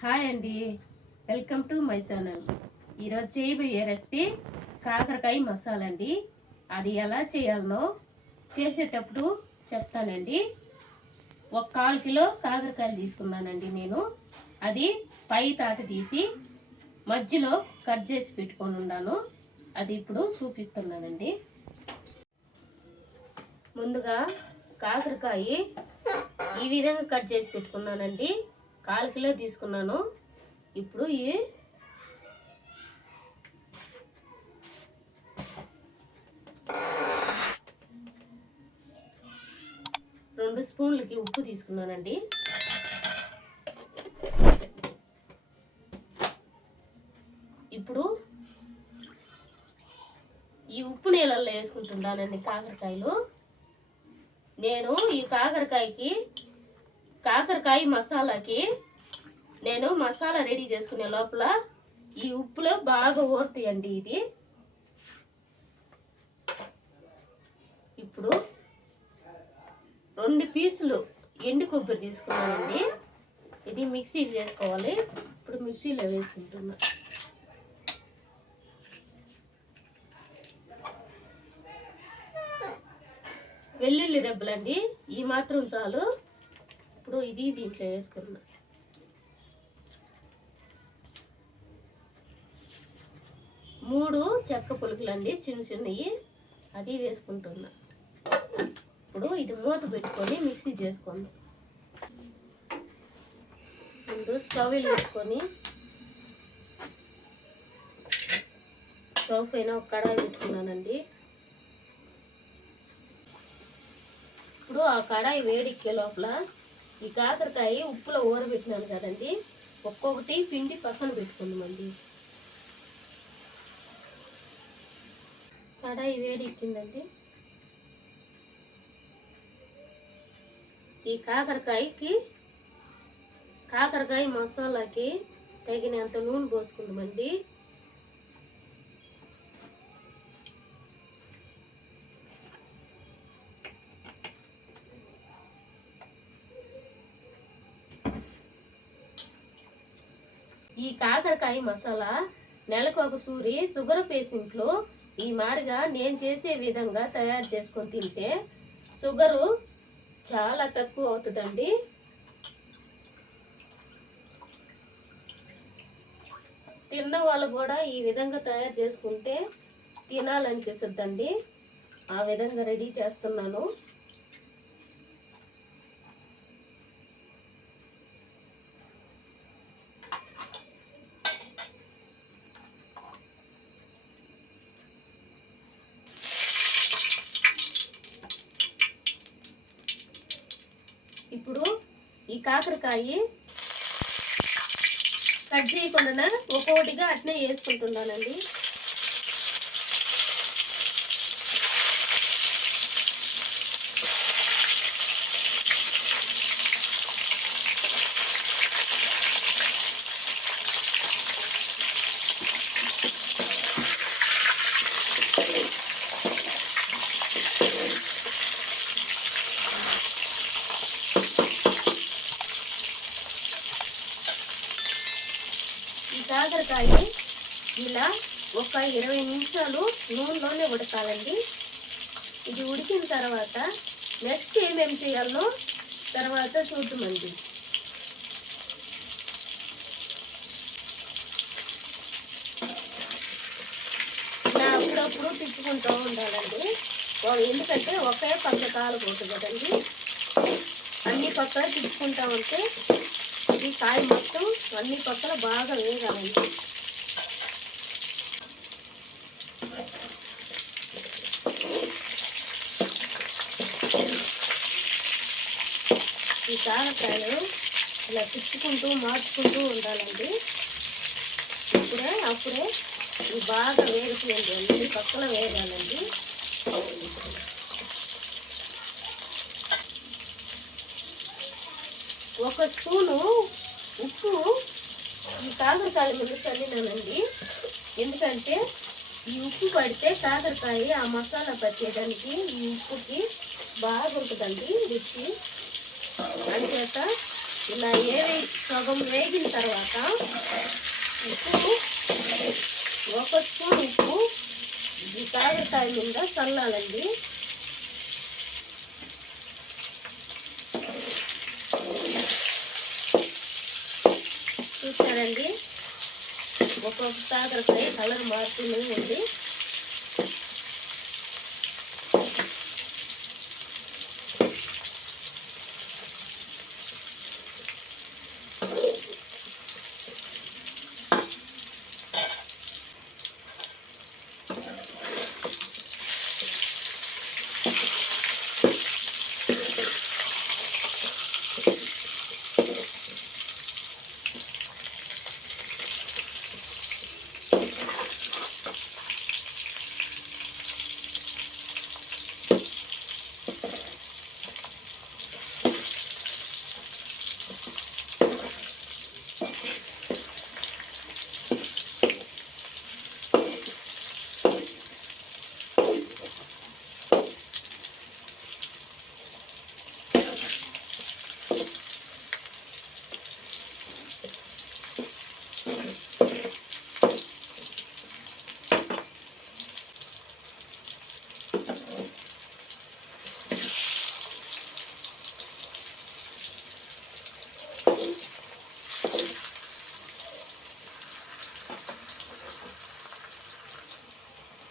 Hi అండి. Welcome to my channel. ఈరోజు చేయబోయే రెసిపీ కాకరకాయ మసాలా అండి. అది ఎలా చేయాలనో చేసేటప్పుడు చెప్తానండి. ఒక కాల్ కిలో కాకరకాయలు తీసుకున్నానండి నేను. అది పై తాట తీసి మధ్యలో కట్ చేసి పెట్టుకొని ఉన్నాను అది ఇప్పుడు చూపిస్తున్నానండి. ముందుగా కాకరకాయ ఈ విధంగా కట్ చేసి పెట్టుకున్నానండి. కాలు కిలో తీసుకున్నాను. ఇప్పుడు ఈ రెండు స్పూన్లకి ఉప్పు తీసుకున్నానండి. ఇప్పుడు ఈ ఉప్పు నీళ్ళల్లో వేసుకుంటున్నానండి కాకరకాయలు. నేను ఈ కాకరకాయకి కాకరకాయ మసాలాకి నేను మసాలా రెడీ చేసుకునే లోపల ఈ ఉప్పులో బాగా ఊరుతాయండి ఇది. ఇప్పుడు రెండు పీసులు ఎండు కొబ్బరి తీసుకున్నానండి. ఇది మిక్సీ చేసుకోవాలి. ఇప్పుడు మిక్సీలో వేసుకుంటున్నా. వెల్లుల్లి రెబ్బలండి. ఈ మాత్రం చాలు. ఇప్పుడు ఇది దీంట్లో వేసుకున్నా మూడు చెక్క పులుకులండి చిన్న చిన్నవి అది వేసుకుంటున్నా. ఇప్పుడు ఇది మూత పెట్టుకొని మిక్సీ చేసుకుందాం. ముందు స్టవ్ వేసుకొని స్టవ్ పైన ఒక కడాయి పెట్టుకున్నానండి. ఇప్పుడు ఆ కడాయి వేడిక్కే లోపల ఈ కాకరకాయ ఉప్పులో ఊరబెట్టినాను కదండి. ఒక్కొక్కటి పిండి పక్కన పెట్టుకుందామండి. కడాయి వేడెక్కిందండి. ఈ కాకరకాయకి కాకరకాయ మసాలాకి తగినంత నూనె పోసుకుందామండి. కాకరకాయ మసాలా నెలకు ఒక సూరి షుగర్ పేషెంట్లు ఈ మారిగా నేను చేసే విధంగా తయారు చేసుకొని తింటే షుగరు చాలా తక్కువ అవుతుందండి. తిన్న వాళ్ళు కూడా ఈ విధంగా తయారు చేసుకుంటే తినాలనిపిస్తుందండి. ఆ విధంగా రెడీ చేస్తున్నాను ఇప్పుడు ఈ కాకరకాయ కట్ చేయకుండా ఒక్కొక్కటిగా అట్నే వేసుకుంటున్నానండి ఈ కాకరకాయ ఇలా ఒక ఇరవై నిమిషాలు నూనెలోనే ఉడకాలండి. ఇది ఉడికిన తర్వాత నెక్స్ట్ ఏమేమి చేయాలో తర్వాత చూద్దామండి. ఇలా అప్పుడప్పుడు తిప్పుకుంటూ ఉండాలండి. ఎందుకంటే ఒకే పక్క కాలకూడదు కదండి. అన్ని పక్కల తిప్పుకుంటా ఉంటే ఈ కాయ మొత్తం అన్ని పక్కల బాగా వేగాలండి. ఈ కాకరకాయలు ఇలా తిప్పుకుంటూ మార్చుకుంటూ ఉండాలండి. ఇప్పుడే అప్పుడే ఇవి బాగా వేగుతుంది అండి పక్కన వేగాలండి. ఒక స్పూను ఉప్పు ఈ కాకరకాయ ముందు చల్లినానండి. ఎందుకంటే ఈ ఉప్పు పడితే కాకరకాయ ఆ మసాలా పట్టేయడానికి ఈ ఉప్పుకి బాగుంటుందండి రుచి. అంచేత ఇలా ఏవి సగం వేగిన తర్వాత ఉప్పు ఒక స్పూన్ ఉప్పు ఈ కాకరకాయ మీద చల్లాలండి. చూసారండి ఒక్కొక్క తాగరకాయ కలర్ మారుతూనే ఉంది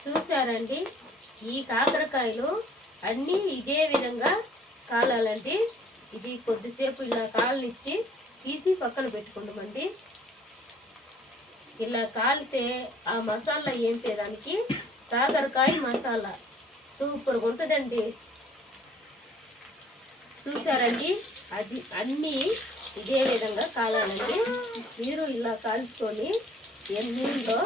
చూసారండి ఈ కాకరకాయలు అన్నీ ఇదే విధంగా కాలాలండి. ఇది కొద్దిసేపు ఇలా కాలనిచ్చి తీసి పక్కన పెట్టుకుందామండి ఇలా కాలితే ఆ మసాలా ఏం చేయడానికి? కాకరకాయ మసాలా. సూపర్గా ఉంటుందండి. చూసారండి? అది అన్నీ ఇదే విధంగా కాలాలండి. మీరు ఇలా కాల్చుకొని ఎన్నీళ్ళలో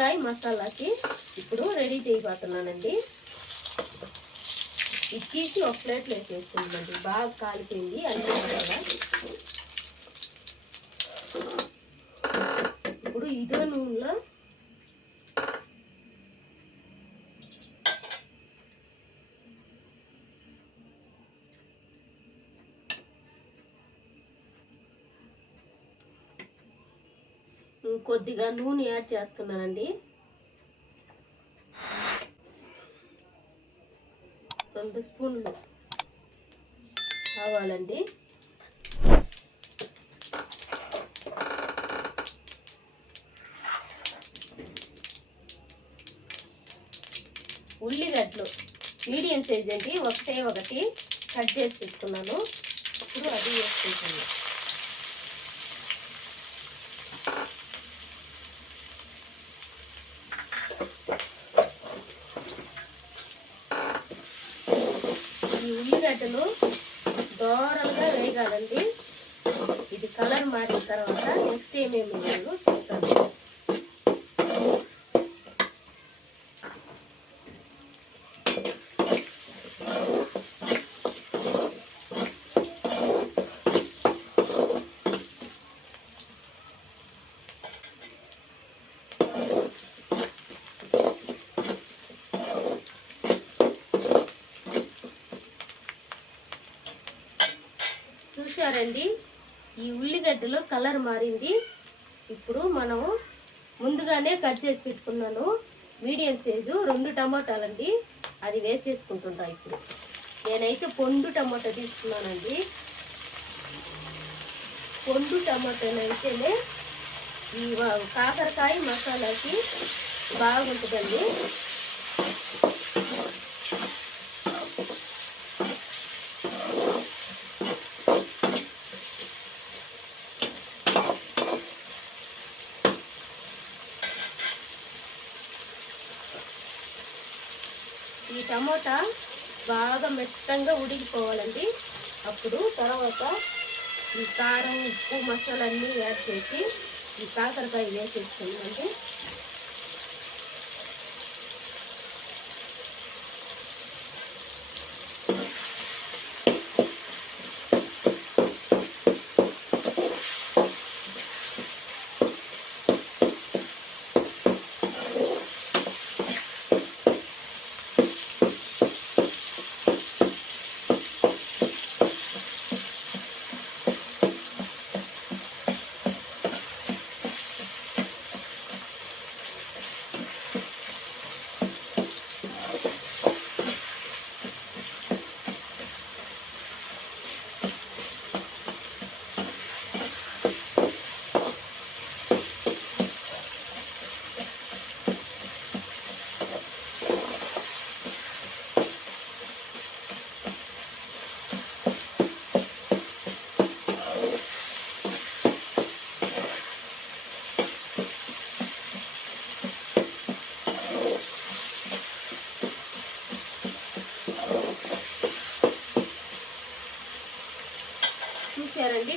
వం- మసాలాకి ఇప్పుడు రెడీ చేయబోతున్నానండి. ఇచ్చేసి ఒక ప్లేట్లో వేసేసుకుందండి బాగా కాలిపోయింది అన్ని బాగా ఇప్పుడు ఇదే నూనెలో కొద్దిగా నూనె యాడ్ చేస్తున్నానండి. రెండు స్పూన్లు కావాలండి. ఉల్లిగడ్డలు మీడియం సైజ్ అండి ఒకటే ఒకటి కట్ చేసి తీసుకున్నాను ఇప్పుడు అది వేసుకుంటాను ఉల్లిగడ్డలు దోరలుగా వేగాలండి. ఇది కలర్ మారిన తర్వాత నెక్స్ట్ ఏమేమి వేయాలో చూసారండి ఈ ఉల్లిగడ్డలో కలర్ మారింది. ఇప్పుడు మనము ముందుగానే కట్ చేసి పెట్టుకున్నాను. మీడియం సైజు రెండు టమాటాలండి. అది వేసేసుకుంటున్నా ఇప్పుడు. నేనైతే పొండు టమాటా తీసుకున్నానండి. పొండు టమాటానైతేనే ఈ కాకరకాయ మసాలాకి బాగుంటుందండి. ఈ టమోటా బాగా మెత్తంగా ఉడికిపోవాలండి. అప్పుడు తర్వాత ఈ కారం ఉప్పు మసాలా అన్నీ యాడ్ చేసి ఈ కాకరకాయ వేసేసుకుందండి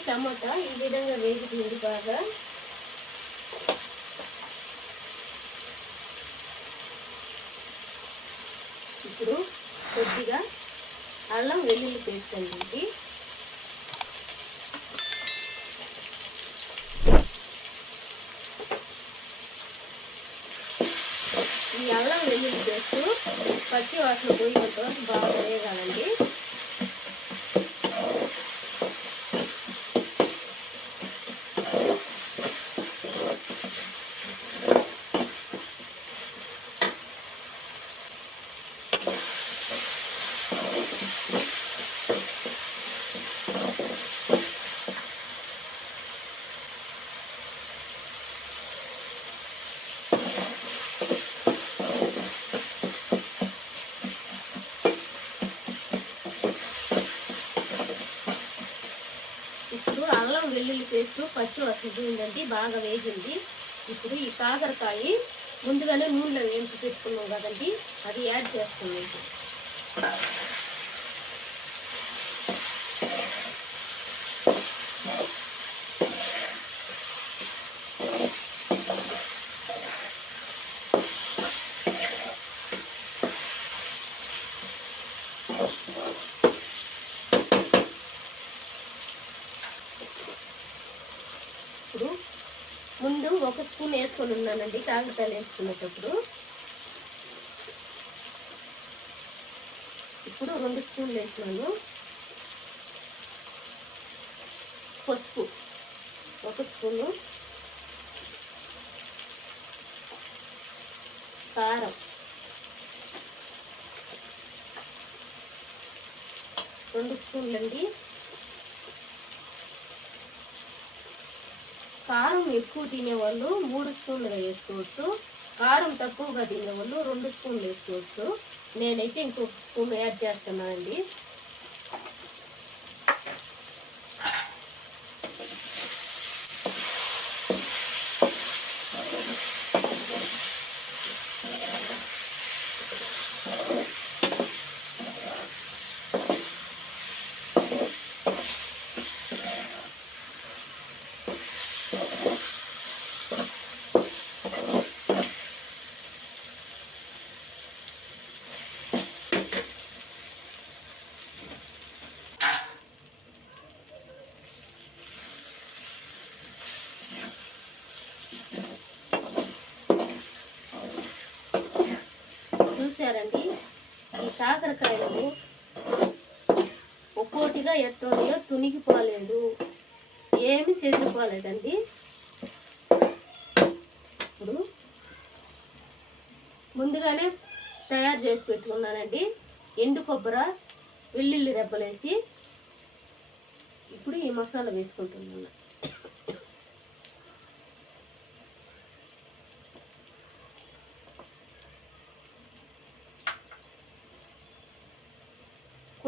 టమాటా ఈ విధంగా వేగుతుంది బాగా. ఇప్పుడు కొద్దిగా అల్లం వెల్లుల్లి పేస్ట్ అండి. ఈ అల్లం వెల్లుల్లి పేస్ట్ పచ్చి వాసన పోయినంత వరకు బాగా వేయగాలండి ఇప్పుడు అల్లం వెల్లుల్లి పచ్చి పచ్చి వస్తుందండి బాగా వేగింది. ఇప్పుడు ఈ కాకరకాయ ముందుగానే నూనెలో వేయించి పెట్టుకున్నాం కదండి అది యాడ్ చేస్తున్నాం ఇప్పుడు ముందు ఒక స్పూన్ వేసుకొని ఉన్నానండి కాగితాలు వేసుకునేటప్పుడు. ఇప్పుడు రెండు స్పూన్లు వేసినాను. పసుపు ఒక స్పూను. కారం రెండు స్పూన్లండి. కారం ఎక్కువ తినేవాళ్ళు మూడు స్పూన్లుగా వేసుకోవచ్చు. కారం తక్కువగా తినేవాళ్ళు రెండు స్పూన్లు వేసుకోవచ్చు. నేనైతే ఇంకొక స్పూన్ యాడ్ చేస్తున్నానండి చూసారండి కాకరకాయలు ఒక్కోటిగా ఎట్టోనిగా తునిగిపోలేదు. ఏమి చెదిరిపోలేదండి ఇప్పుడు ముందుగానే తయారు చేసి పెట్టుకున్నానండి. ఎండు కొబ్బరి వెల్లుల్లి రెబ్బలేసి ఇప్పుడు ఈ మసాలా వేసుకుంటున్నాను.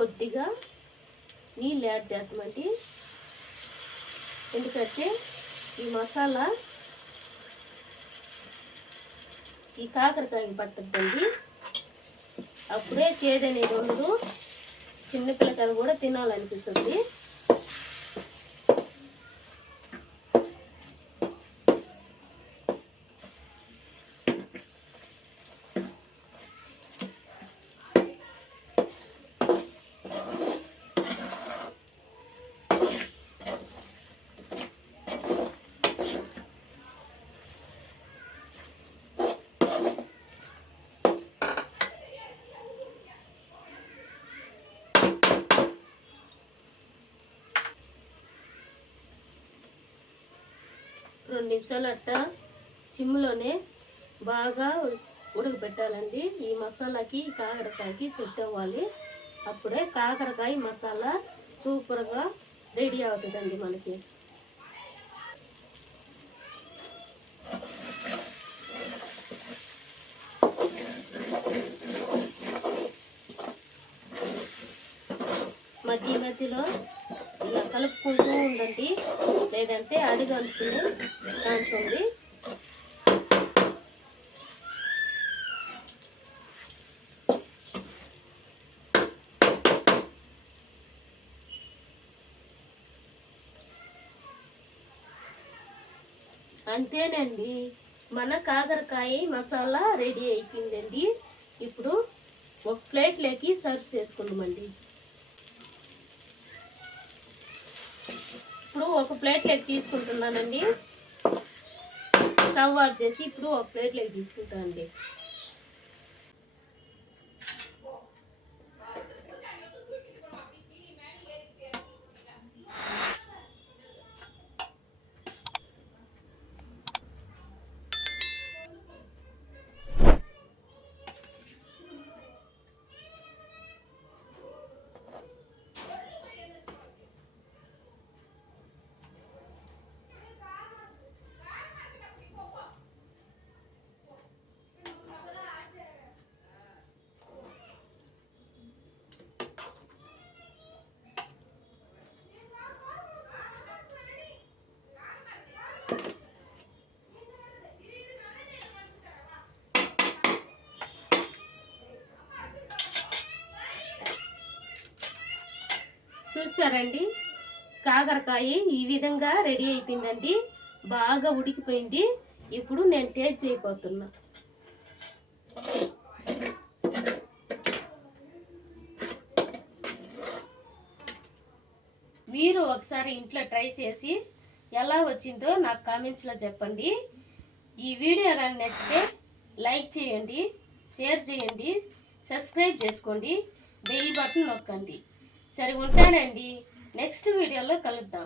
కొద్దిగా నీళ్ళు యాడ్ చేస్తామండి ఎందుకంటే ఈ మసాలా ఈ కాకరకాయకి పట్టద్దండి. అప్పుడే చేదనేది రెండు ఉండదు. చిన్నపిల్లకాయలు కూడా తినాలనిపిస్తుంది. రెండు నిమిషాలు అట్ట సిమ్లోనే బాగా ఉడకబెట్టాలండి. ఈ మసాలాకి ఈ కాకరకాయకి చెట్టు అవ్వాలి. అప్పుడే కాకరకాయ మసాలా సూపర్గా రెడీ అవుతుందండి మనకి. మధ్య మధ్యలో కలుపుకుంటూ ఉండండి. లేదంటే అడుగు అనుకునే ఛాన్స్ ఉంది అంతేనండి. మన కాకరకాయ మసాలా రెడీ అయిపోయిందండి. ఇప్పుడు ఒక ప్లేట్లోకి సర్వ్ చేసుకుందామండి. ఇప్పుడు ఒక ప్లేట్లోకి తీసుకుంటున్నానండి. స్టవ్ ఆఫ్ చేసి ఇప్పుడు ఒక ప్లేట్లోకి తీసుకుంటానండి. చూసారండి కాకరకాయ ఈ విధంగా రెడీ అయిపోయిందండి. బాగా ఉడికిపోయింది. ఇప్పుడు నేను టేస్ట్ చేయబోతున్నా. మీరు ఒకసారి ఇంట్లో ట్రై చేసి ఎలా వచ్చిందో నాకు కామెంట్స్లో చెప్పండి. ఈ వీడియో కానీ నచ్చితే లైక్ చేయండి షేర్ చేయండి సబ్స్క్రైబ్ చేసుకోండి బెల్ బటన్ నొక్కండి. సరే ఉంటానండి. నెక్స్ట్ వీడియోలో కలుద్దాం.